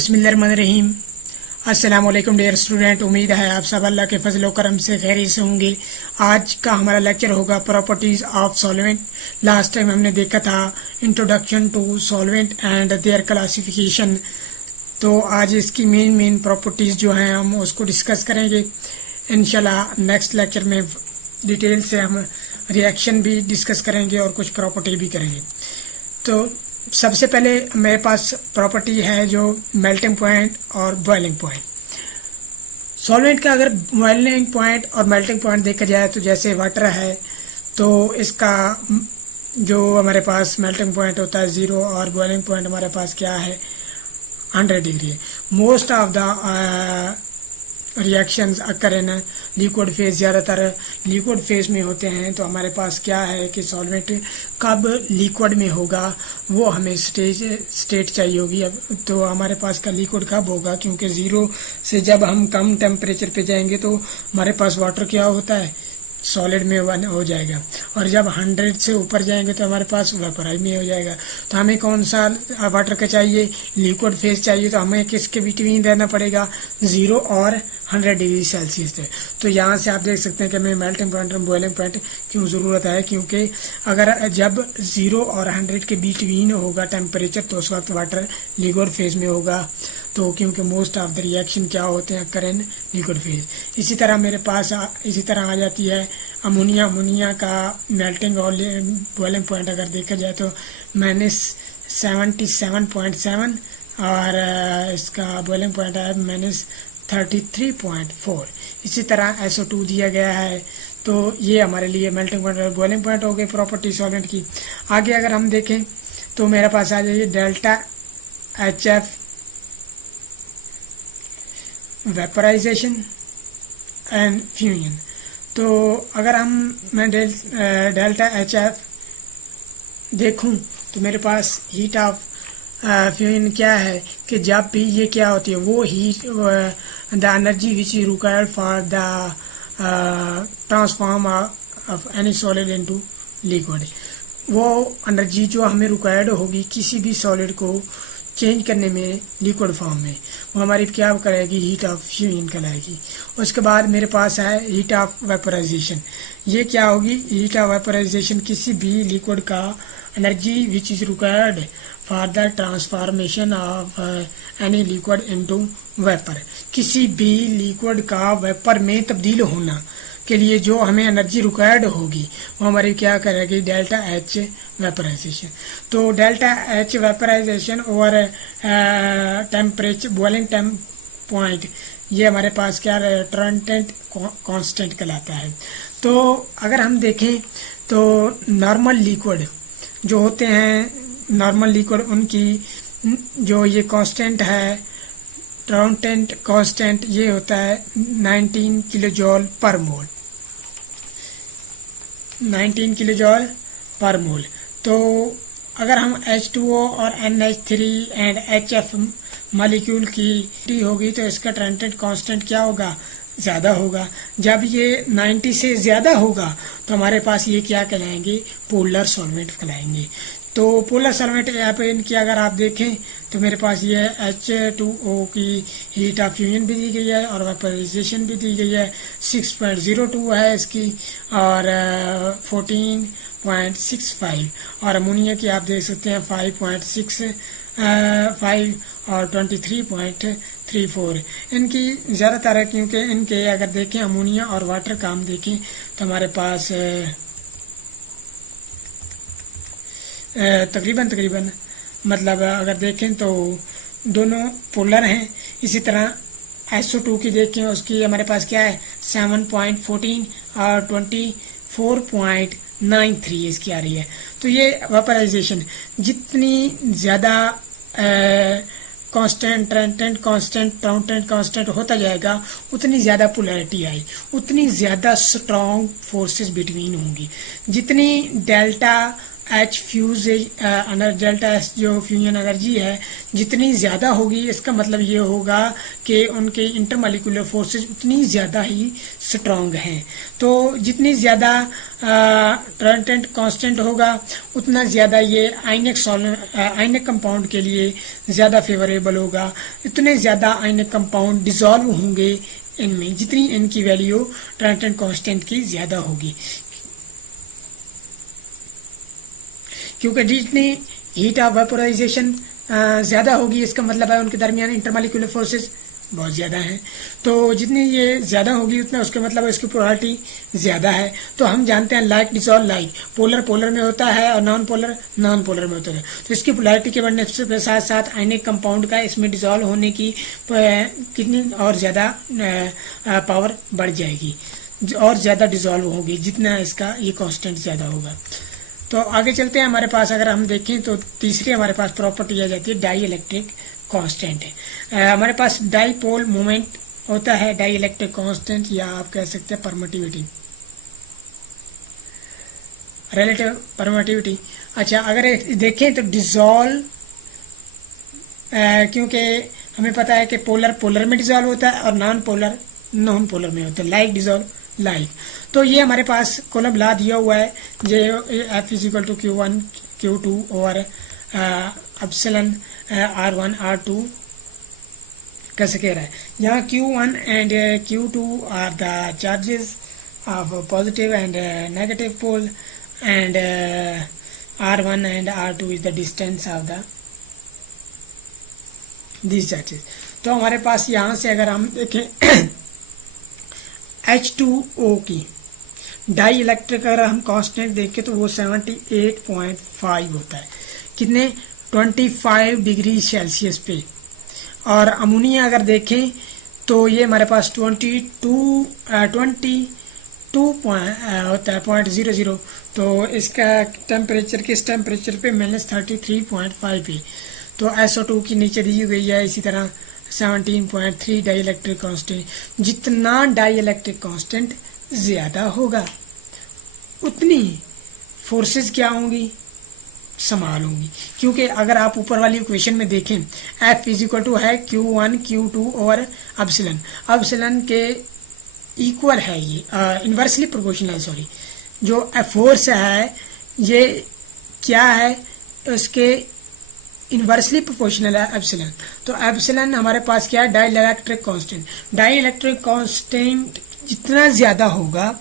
बिस्मिल्लाहिर्रहमानिर्रहीम। अस्सलाम वालेकुम डियर स्टूडेंट, उम्मीद है आप सब अल्लाह के फजल करम से खैरियत से होंगे। आज का हमारा लेक्चर होगा properties of solvent. Last time हमने देखा था introduction to solvent and their classification. तो आज इसकी मेन प्रॉपर्टीज जो हैं हम उसको डिस्कस करेंगे इंशाल्लाह। नेक्स्ट लेक्चर में डिटेल से हम रिएक्शन भी डिस्कस करेंगे और कुछ प्रॉपर्टी भी करेंगे। तो सबसे पहले मेरे पास प्रॉपर्टी है जो मेल्टिंग पॉइंट और बॉइलिंग पॉइंट। सॉल्वेंट का अगर बॉइलिंग पॉइंट और मेल्टिंग पॉइंट देखा जाए तो जैसे वाटर है तो इसका जो हमारे पास मेल्टिंग पॉइंट होता है 0 और बॉइलिंग पॉइंट हमारे पास क्या है 100 डिग्री है। Most of the reactions occur in liquid phase, ज़्यादातर लिक्विड फेज में होते हैं। तो हमारे पास क्या है कि सॉल्वेंट कब लिक्विड में होगा वो हमें स्टेट चाहिए होगी। अब तो हमारे पास का लिक्विड कब होगा, क्योंकि 0 से जब हम कम टेम्परेचर पे जाएंगे तो हमारे पास वाटर क्या होता है सॉलिड में हो जाएगा, और जब 100 से ऊपर जाएंगे तो हमारे पास वेपराइज में हो जाएगा। तो हमें कौन सा वाटर का चाहिए, लिक्विड फेज चाहिए। तो हमें किसके बिटवीन रहना पड़ेगा 0 और 100 डिग्री सेल्सियस थे। तो यहाँ से आप देख सकते हैं कि हमें मेल्टिंग पॉइंट और बॉइलिंग पॉइंट क्यों ज़रूरत है, क्योंकि अगर जब 0 और 100 के बिटवीन होगा टेम्परेचर तो उस वक्त वाटर लिक्विड फेज में होगा। तो क्योंकि मोस्ट ऑफ द रिएक्शन क्या होते हैं अकर इन लिक्विड फेज। इसी तरह मेरे पास इसी तरह आ जाती है अमोनिया। अमोनिया का मेल्टिंग और बॉइलिंग पॉइंट अगर देखा जाए तो -77.7 और इसका बॉइलिंग पॉइंट है -33.4। इसी तरह SO2 दिया गया है। तो ये हमारे लिए मेल्टिंग पॉइंट और बॉइलिंग पॉइंट हो गए प्रॉपर्टी सॉल्वेंट की। आगे अगर हम देखें तो मेरे पास आ जाइए delta HF vaporization and fusion. तो अगर मैं डेल्टा HF देखूं तो मेरे पास हीट ऑफ फ्यूजन क्या है कि जब भी ये क्या होती है वो heat the energy which is required for the transform of any solid into liquid, वो एनर्जी जो हमें रिक्वायर्ड होगी किसी भी सॉलिड को चेंज करने में लिक्विड फॉर्म में, वो हमारी क्या करेगी हीट ऑफ फ्यूजन कहलाएगी। उसके बाद मेरे पास है हीट ऑफ वेपराइजेशन। ये क्या होगी हीट ऑफ वेपराइजेशन, किसी भी लिक्विड का energy which is required for the transformation of any liquid into vapour. किसी भी लिक्विड का वेपर में तब्दील होना के लिए जो हमें एनर्जी रिक्वायर्ड होगी वो हमारी क्या करेगी डेल्टा H वेपराइजेशन। तो डेल्टा H वेपराइजेशन और टेम्परेचर बॉइलिंग पॉइंट ये हमारे पास क्या टर्नटेंट कांस्टेंट कहलाता है। तो अगर हम देखें तो नॉर्मल लिक्विड जो होते हैं नॉर्मल लिक्विड उनकी जो ये कांस्टेंट है टर्नटेंट कांस्टेंट ये होता है 19 किलो जॉल पर मोल। 19 किलो जॉल पर मोल। तो अगर हम H2O और NH3 एंड HF मॉलिक्यूल की होगी तो इसका टर्नटेंट कांस्टेंट क्या होगा ज़्यादा होगा। जब ये 90 से ज़्यादा होगा तो हमारे पास ये क्या कहलाएंगे पोलर सॉल्वेंट कहलाएंगे। तो पोलर सॉल्वेंट यहाँ पे इनकी अगर आप देखें तो मेरे पास ये H2O की हीट ऑफ फ्यूजन भी दी गई है और वेपराइजेशन भी दी गई है 6.02 है इसकी और 14.65 और अमोनिया की आप देख सकते हैं 5.65 और 23.34। इनकी ज़्यादातर है क्योंकि इनके अगर देखें अमोनिया और वाटर का हम देखें तो हमारे पास तकरीबन मतलब अगर देखें तो दोनों पोलर हैं। इसी तरह SO2 की देखें उसकी हमारे पास क्या है 7.14 और 24.93 इसकी आ रही है। तो ये वेपराइजेशन जितनी ज़्यादा कांस्टेंट टर्नटेंट कांस्टेंट होता जाएगा उतनी ज़्यादा पोलैरिटी आई, उतनी ज़्यादा स्ट्रॉन्ग फोर्सेस बिटवीन होंगी। जितनी delta H fuse delta S जो फ्यूजन एनर्जी है जितनी ज़्यादा होगी, इसका मतलब ये होगा कि उनके इंटरमॉलिक्यूलर फोर्सेस उतनी ज़्यादा ही स्ट्रांग हैं। तो जितनी ज़्यादा टर्टेंट कांस्टेंट होगा उतना ज़्यादा ये आयनिक कंपाउंड के लिए ज़्यादा फेवरेबल होगा, उतने ज़्यादा आयनिक कंपाउंड डिसॉल्व होंगे इनमें जितनी इनकी वैल्यू टर्टेंट कांस्टेंट की ज़्यादा होगी, क्योंकि जितनी हीट ऑफ वेपोराइजेशन ज़्यादा होगी इसका मतलब है उनके दरमियान इंटरमॉलिक्यूलर फोर्सेस बहुत ज़्यादा हैं। तो जितनी ये ज़्यादा होगी उतना उसका मतलब है इसकी पोलैरिटी ज़्यादा है। तो हम जानते हैं like dissolve like, polar polar में होता है और नॉन पोलर नॉन पोलर में होता है। तो इसकी पोलैरिटी के बढ़ने के साथ साथ आयनिक कंपाउंड का इसमें डिसॉल्व होने की कितनी और ज़्यादा पावर बढ़ जाएगी और ज़्यादा डिसॉल्व होगी जितना इसका ये कांस्टेंट ज़्यादा होगा। तो आगे चलते हैं। हमारे पास अगर हम देखें तो तीसरी हमारे पाई प्रॉपर्टी आ जाती है डाई इलेक्ट्रिक कांस्टेंट है। हमारे पास डाईपोल मोमेंट होता है डाई इलेक्ट्रिक कांस्टेंट, या आप कह सकते हैं परमिटिविटी, रिलेटिव परमिटिविटी। अच्छा, अगर देखें तो डिसॉल्व, क्योंकि हमें पता है कि पोलर पोलर में डिसॉल्व होता है और नॉन पोलर नॉन पोलर में होता है, लाइक डिसॉल्व लाइक। तो ये हमारे पास कॉलम ला दिया हुआ है J F is equal to Q1 Q2 और एप्सिलॉन R1 R2 कैसे कह रहा है। यहाँ Q1 and Q2 are the charges of positive and negative pole and R1 and R2 is the distance of the these charges. तो हमारे पास यहाँ से अगर हम देखें H2O की डाई इलेक्ट्रिक अगर हम कांस्टेंट देखें तो वो 78.5 होता है, कितने 25 डिग्री सेल्सियस पे। और अमोनिया अगर देखें तो ये हमारे पास 22 होता है 0.00। तो इसका टेम्परेचर किस टेम्परेचर पे -33.5 पे। तो SO2 की नीचे दी गई है इसी तरह 17.3 डाई इलेक्ट्रिक कांस्टेंट। जितना डाई इलेक्ट्रिक कांस्टेंट ज़्यादा होगा उतनी फोर्सेस क्या होंगी, समान होंगी। क्योंकि अगर आप ऊपर वाली इक्वेशन में देखें F इज इक्वल टू है Q1 Q2 और एप्सिलॉन के इक्वल है, ये इन्वर्सली प्रोपोर्शनल है। सॉरी, जो फोर्स है ये क्या है, उसके इन्वर्सली प्रोपोर्शनल है एप्सिलॉन। तो एप्सिलॉन हमारे पास क्या है, dielectric constant. Dielectric constant जितना ज़्यादा होगा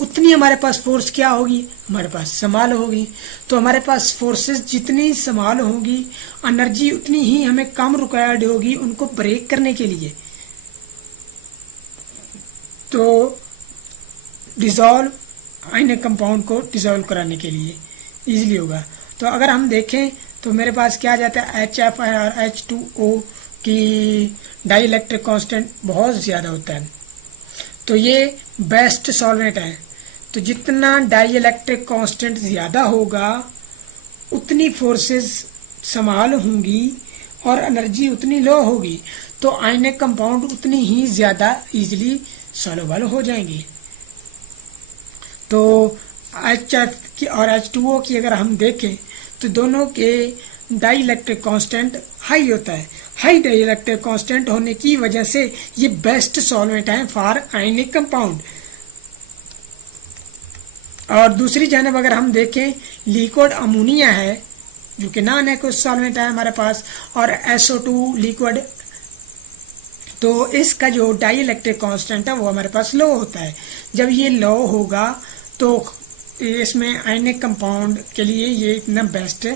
उतनी हमारे पास फोर्स क्या होगी, हमारे पास समान होगी। तो हमारे पास फोर्सेस जितनी समान होगी एनर्जी उतनी ही हमें कम रिक्वायर्ड होगी उनको ब्रेक करने के लिए। तो डिसॉल्व आयनिक कंपाउंड को डिसॉल्व कराने के लिए इजीली होगा। तो अगर हम देखें तो मेरे पास क्या आ जाता है HF और H2O की डाई इलेक्ट्रिक कांस्टेंट बहुत ज़्यादा होता है। तो ये बेस्ट सॉल्वेंट है। तो जितना डाई इलेक्ट्रिक कांस्टेंट ज़्यादा होगा उतनी फोर्सेस समान होंगी और एनर्जी उतनी लो होगी, तो आयनिक कंपाउंड उतनी ही ज़्यादा इजीली सॉल्युबल हो जाएंगे। तो HF की और H2O की अगर हम देखें तो दोनों के डाई इलेक्ट्रिक कांस्टेंट हाई होता है। हाई डाई इलेक्ट्रिक कांस्टेंट होने की वजह से ये बेस्ट सॉल्वेंट है फॉर आयनिक कंपाउंड। और दूसरी जानब अगर हम देखें लिक्विड अमोनिया है जो कि नॉन एक्वस सॉल्वेंट है हमारे पास, और SO2 लिक्विड, तो इसका जो डाई इलेक्ट्रिक कांस्टेंट है वो हमारे पास लो होता है। जब ये लो होगा तो इसमें आयनिक कंपाउंड के लिए ये इतना बेस्ट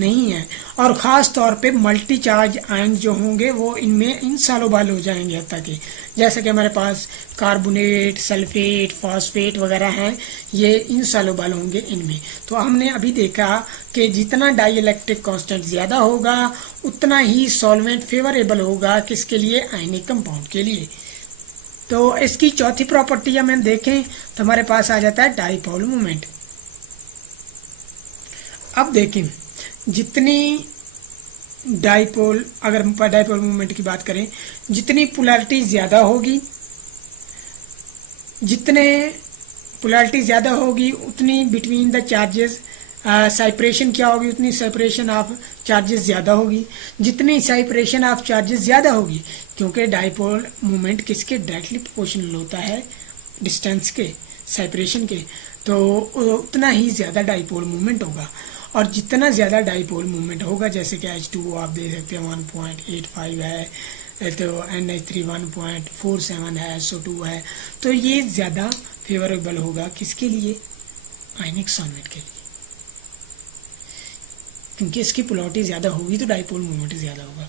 नहीं है। और ख़ास तौर पे मल्टी चार्ज आयन जो होंगे वो इनमें इनसॉल्युबल हो जाएंगे, हत्ता कि जैसे कि हमारे पास कार्बोनेट, सल्फेट, फॉस्फेट वगैरह हैं, ये इनसॉल्युबल होंगे इनमें। तो हमने अभी देखा कि जितना डाई इलेक्ट्रिक कांस्टेंट ज़्यादा होगा उतना ही सॉल्वेंट फेवरेबल होगा किसके लिए, आयनिक कंपाउंड के लिए। तो इसकी चौथी प्रॉपर्टी हम देखें तो हमारे पास आ जाता है डाईपोल मोमेंट। अब देखें जितनी डाईपोल, अगर हम डाईपोल मोमेंट की बात करें, जितनी पोलैरिटी ज़्यादा होगी, जितने पोलैरिटी ज़्यादा होगी उतनी बिटवीन द चार्जेस सेपरेशन क्या होगी, उतनी सेपरेशन ऑफ चार्जेस ज़्यादा होगी। जितनी सेपरेशन ऑफ चार्जेस ज़्यादा होगी, क्योंकि डाइपोल मोमेंट किसके डायरेक्टली प्रोपोर्शनल होता है, डिस्टेंस के, सेपरेशन के, तो उतना ही ज़्यादा डाइपोल मोमेंट होगा। और जितना ज़्यादा डाइपोल मोमेंट होगा, जैसे कि H2O आप देख सकते हैं 1.85 है, तो NH3 1.47 है, SO2 है, तो ये ज़्यादा फेवरेबल होगा किसके लिए, आयनिक सॉल्वेंट के लिए, क्योंकि इसकी पोलैरिटी ज़्यादा होगी तो डाइपोल मोमेंट ज़्यादा होगा।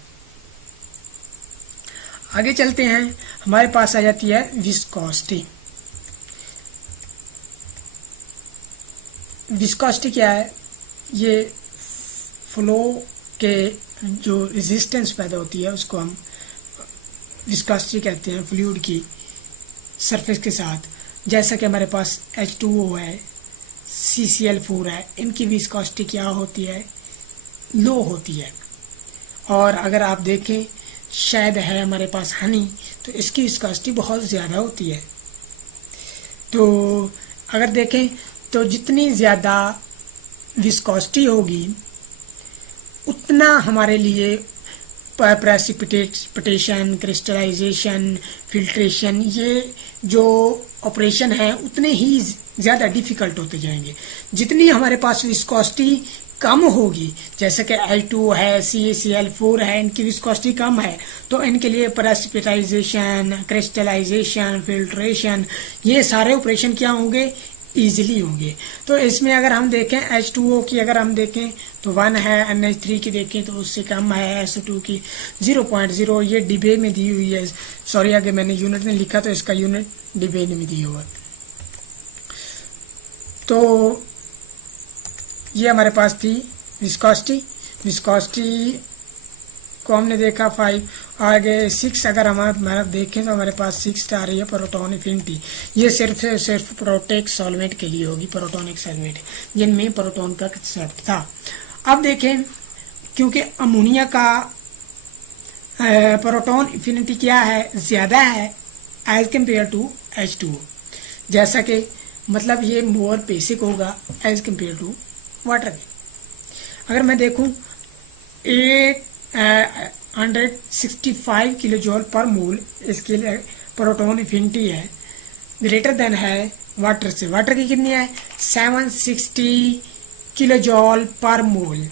आगे चलते हैं, हमारे पास आ जाती है विस्कोसिटी। विस्कोसिटी क्या है, ये फ्लो के जो रेजिस्टेंस पैदा होती है उसको हम विस्कोसिटी कहते हैं, फ्लूइड की सरफेस के साथ। जैसा कि हमारे पास H2O है, CCl4 है, इनकी विस्कोसिटी क्या होती है, लो होती है। और अगर आप देखें शहद है हमारे पास हनी, तो इसकी विस्कोसिटी बहुत ज़्यादा होती है। तो अगर देखें तो जितनी ज़्यादा विस्कोसिटी होगी उतना हमारे लिए प्रेसिपिटेशन, क्रिस्टलाइजेशन, फिल्ट्रेशन, ये जो ऑपरेशन है उतने ही ज़्यादा डिफ़िकल्ट होते जाएंगे। जितनी हमारे पास विस्कोसिटी कम होगी, जैसे कि H2 है, CaCl4 है, इनकी विस्कोसिटी कम है, तो इनके लिए प्रेसिपिटाइजेशन, क्रिस्टलाइजेशन, फिल्ट्रेशन, ये सारे ऑपरेशन क्या होंगे, ईजिली होंगे। तो इसमें अगर हम देखें H2O की अगर हम देखें तो 1 है, NH3 की देखें तो उससे कम है, SO2 की 0.0, ये डिब्बे में दी हुई है, सॉरी आगे मैंने यूनिट में लिखा तो इसका यूनिट डिब्बे में दी हुआ। तो ये हमारे पास थी विस्कोसिटी। विस्कोसिटी को हमने देखा 5, आगे 6 अगर हमारा देखें तो हमारे पास 6 आ रही है प्रोटॉन एफिनिटी। ये सिर्फ प्रोटेक सॉल्वेंट के लिए होगी, प्रोटोनिक सॉल्वेंट जिनमें प्रोटॉन का कंसेप्ट था। अब देखें, क्योंकि अमोनिया का प्रोटॉन एफिनिटी क्या है, ज़्यादा है एज कम्पेयर टू H2O, जैसा कि मतलब ये मोर बेसिक होगा एज कम्पेयर टू वाटर के। अगर मैं देखूं 165 किलो जॉल पर मोल इसके लिए प्रोटॉन एफिनिटी है, ग्रेटर देन है वाटर से। वाटर की कितनी है, 760 किलो जॉल पर मोल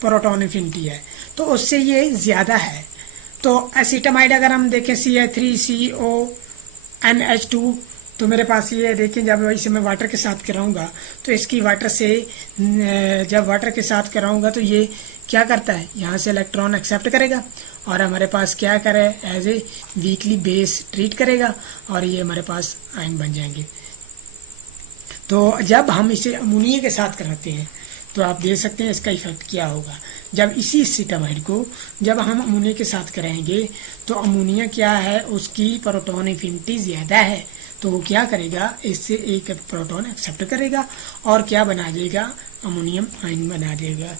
प्रोटॉन एफिनिटी है, तो उससे ये ज़्यादा है। तो एसिटामाइड अगर हम देखें CH3CONH2, तो मेरे पास ये देखें जब इसे मैं वाटर के साथ कराऊंगा तो इसकी वाटर से, जब वाटर के साथ कराऊंगा तो ये क्या करता है, यहाँ से इलेक्ट्रॉन एक्सेप्ट करेगा और हमारे पास क्या करे, as a weakly base treat करेगा और ये हमारे पास आयन बन जाएंगे। तो जब हम इसे अमोनिया के साथ कराते हैं तो आप देख सकते हैं इसका इफेक्ट क्या होगा। जब इसी एसिटामाइड को जब हम अमोनिया के साथ कराएंगे तो अमोनिया क्या है, उसकी प्रोटॉन एफिनिटी ज़्यादा है, तो वो क्या करेगा, इससे एक प्रोटॉन एक्सेप्ट करेगा और क्या बना देगा, अमोनियम आयन बना देगा।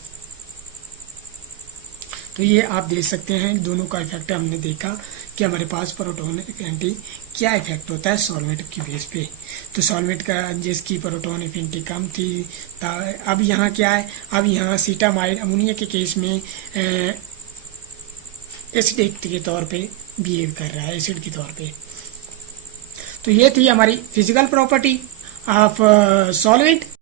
तो ये आप देख सकते हैं दोनों का इफेक्ट हमने देखा कि हमारे पास प्रोटॉन एफिनिटी क्या इफेक्ट होता है सॉल्वेंट की बेस पे। तो सॉल्वेंट का जिसकी प्रोटॉन एफिनिटी कम थी, अब यहाँ क्या है, अब यहाँ एसिटामाइड अमोनिया के केस में एसिडिक के तौर पे बिहेव कर रहा है, एसिड के तौर पे। तो ये थी हमारी फिजिकल प्रॉपर्टी ऑफ सॉल्वेंट।